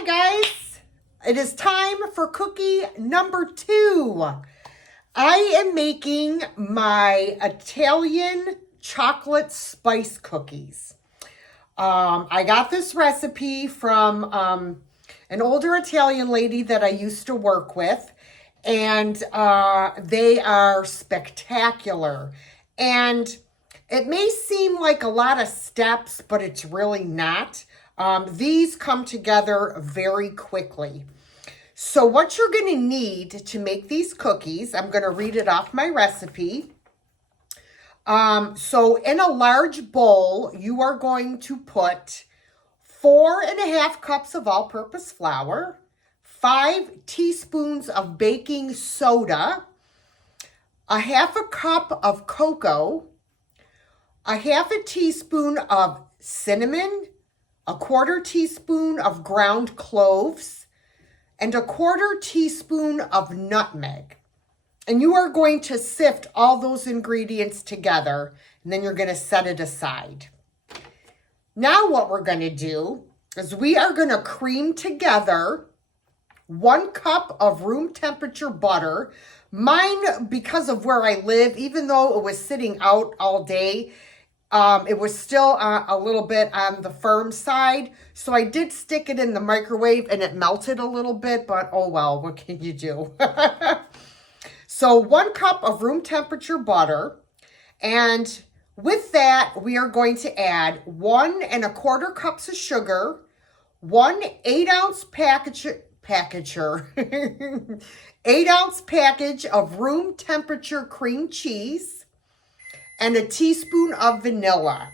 Hi guys, it is time for cookie number 2. I am making my Italian chocolate spice cookies. I got this recipe from an older Italian lady that I used to work with, and they are spectacular. And it may seem like a lot of steps, but it's really not. These come together very quickly. So what you're going to need to make these cookies, I'm going to read it off my recipe. So in a large bowl, you are going to put 4.5 cups of all-purpose flour, 5 teaspoons of baking soda, a half a cup of cocoa, a half a teaspoon of cinnamon, a 1/4 teaspoon of ground cloves, and a 1/4 teaspoon of nutmeg. And you are going to sift all those ingredients together, and then you're going to set it aside. Now what we're going to do is we are going to cream together 1 cup of room temperature butter. Mine, because of where I live, even though it was sitting out all day, it was still a little bit on the firm side. So I did stick it in the microwave and it melted a little bit, but oh well, what can you do? So 1 cup of room temperature butter. And with that, we are going to add 1 1/4 cups of sugar, 1 8-ounce package 8-ounce package of room temperature cream cheese, and a teaspoon of vanilla.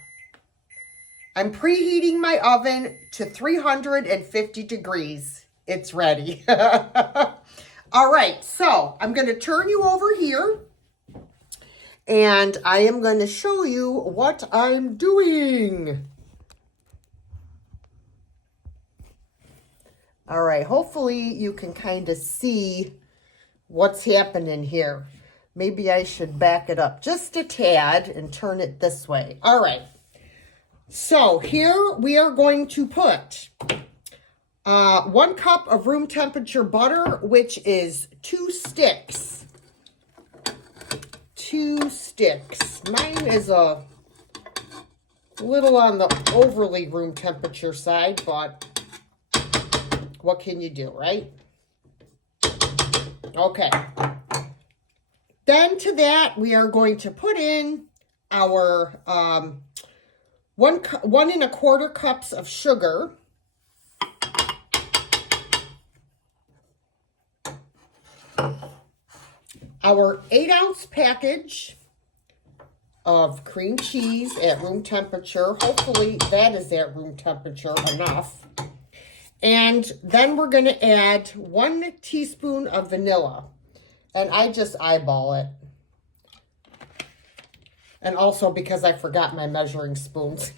I'm preheating my oven to 350 degrees. It's ready. All right, so I'm going to turn you over here, and I am going to show you what I'm doing. All right, hopefully you can kind of see what's happening here. Maybe I should back it up just a tad and turn it this way. All right. So here we are going to put 1 cup of room temperature butter, which is 2 sticks. 2 sticks. Mine is a little on the overly room temperature side, but what can you do, right? Okay. Then to that, we are going to put in our 1 1/4 cups of sugar, our 8-ounce package of cream cheese at room temperature. Hopefully that is at room temperature enough. And then we're going to add 1 teaspoon of vanilla. And I just eyeball it. And also because I forgot my measuring spoons.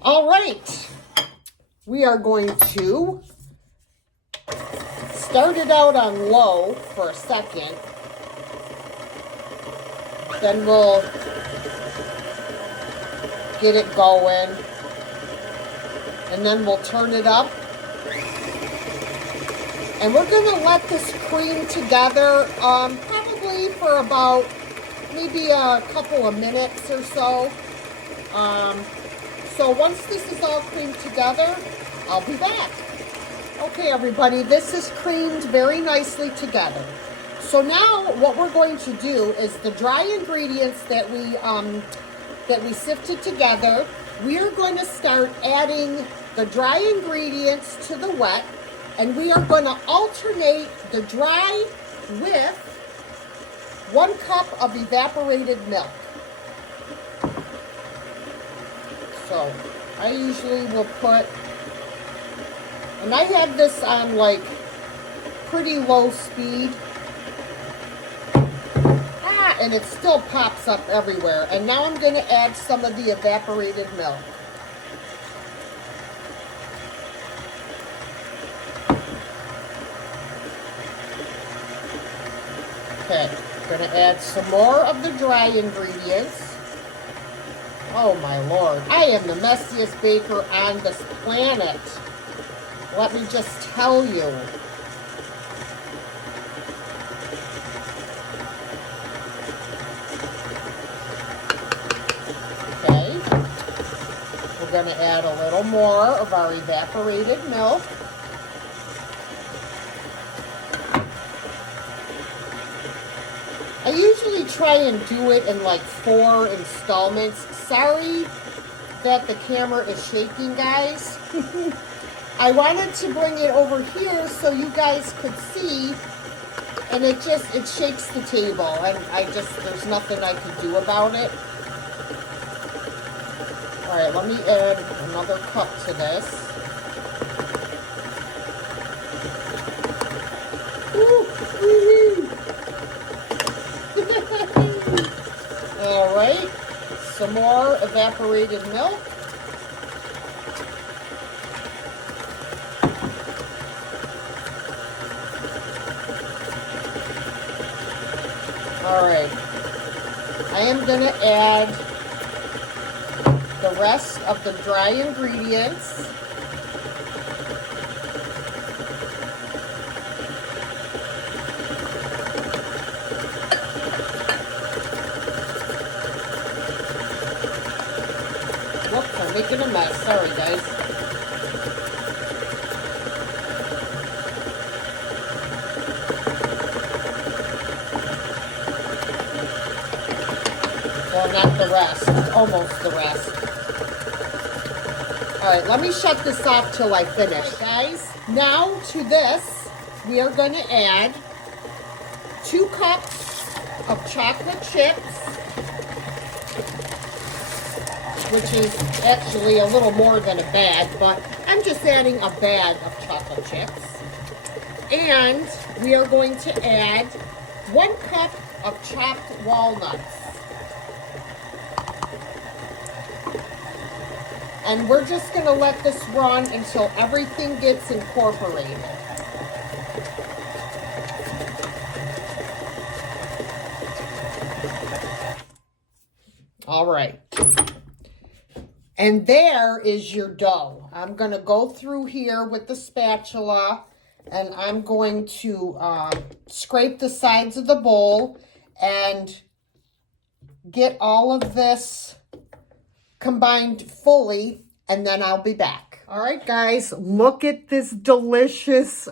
All right. We are going to start it out on low for a second. Then we'll get it going. And then we'll turn it up. And we're going to let this cream together probably for about maybe a couple of minutes or so. So once this is all creamed together, I'll be back. Okay, everybody, this is creamed very nicely together. So now what we're going to do is the dry ingredients that we sifted together, we are going to start adding the dry ingredients to the wet. And we are going to alternate the dry with 1 cup of evaporated milk. So I usually will put, and I have this on like pretty low speed. And it still pops up everywhere. And now I'm going to add some of the evaporated milk. Okay, I'm going to add some more of the dry ingredients. Oh my Lord, I am the messiest baker on this planet. let me just tell you. Okay. We're going to add a little more of our evaporated milk. I usually try and do it in like 4 installments. Sorry that the camera is shaking, guys. I wanted to bring it over here so you guys could see, and it shakes the table, and there's nothing I can do about it. All right, let me add another cup to this. All right, some more evaporated milk. All right, I am going to add the rest of the dry ingredients. Whoops, I'm making a mess. Sorry, guys. Well, not the rest. Almost the rest. All right, let me shut this off till I finish. All right, guys, now to this, we are going to add 2 cups of chocolate chips, which is actually a little more than a bag, but I'm just adding a bag of chocolate chips. And we are going to add 1 cup of chopped walnuts. And we're just going to let this run until everything gets incorporated. All right. And there is your dough. I'm going to go through here with the spatula, and I'm going to scrape the sides of the bowl and get all of this combined fully, and then I'll be back. All right, guys, look at this delicious,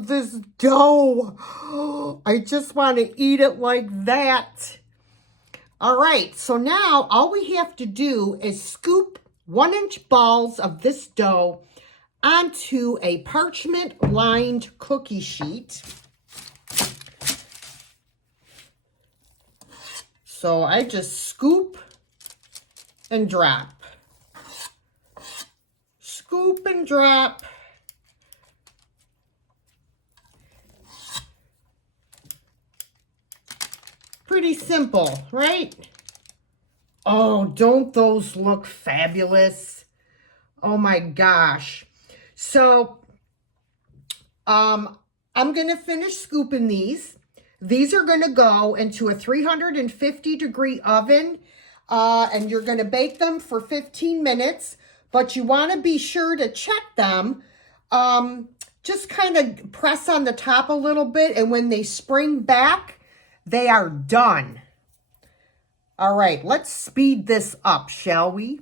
this dough. I just want to eat it like that. All right, so now all we have to do is scoop 1-inch balls of this dough onto a parchment lined cookie sheet. So I just scoop and drop. Scoop and drop. Pretty simple, right? Oh, don't those look fabulous? Oh my gosh. So, I'm going to finish scooping these. These are going to go into a 350-degree oven, and you're going to bake them for 15 minutes, but you want to be sure to check them. Just kind of press on the top a little bit, and when they spring back, they are done. All right, let's speed this up, shall we?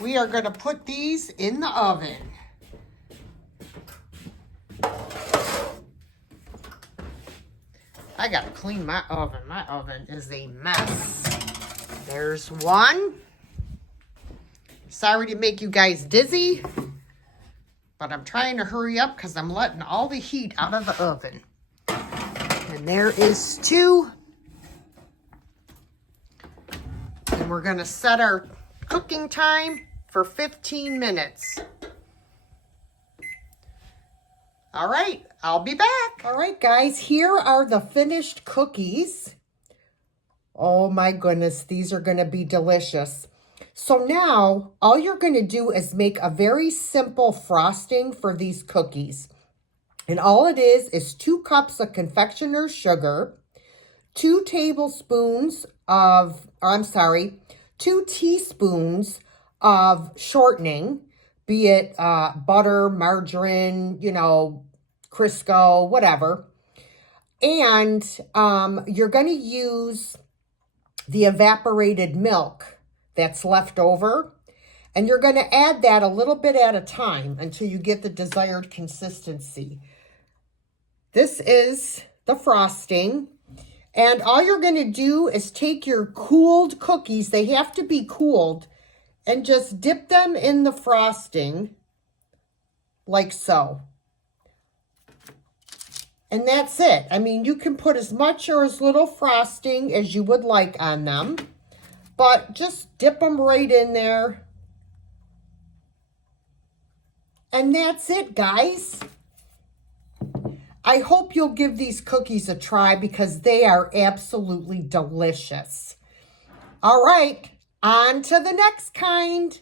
we are going to put these in the oven. I got to clean my oven. My oven is a mess. There's one. Sorry to make you guys dizzy, but I'm trying to hurry up because I'm letting all the heat out of the oven. And there is two. And we're going to set our cooking time for 15 minutes. All right, I'll be back. All right, guys, here are the finished cookies. Oh my goodness, these are going to be delicious. So now, all you're going to do is make a very simple frosting for these cookies. And all it is 2 cups of confectioner's sugar, 2 teaspoons of shortening, be it butter, margarine, Crisco, whatever. And you're going to use the evaporated milk that's left over. And you're going to add that a little bit at a time until you get the desired consistency. This is the frosting. And all you're going to do is take your cooled cookies, they have to be cooled, and just dip them in the frosting like so. And that's it. I mean, you can put as much or as little frosting as you would like on them, but just dip them right in there. And that's it, guys. I hope you'll give these cookies a try because they are absolutely delicious. All right, on to the next kind.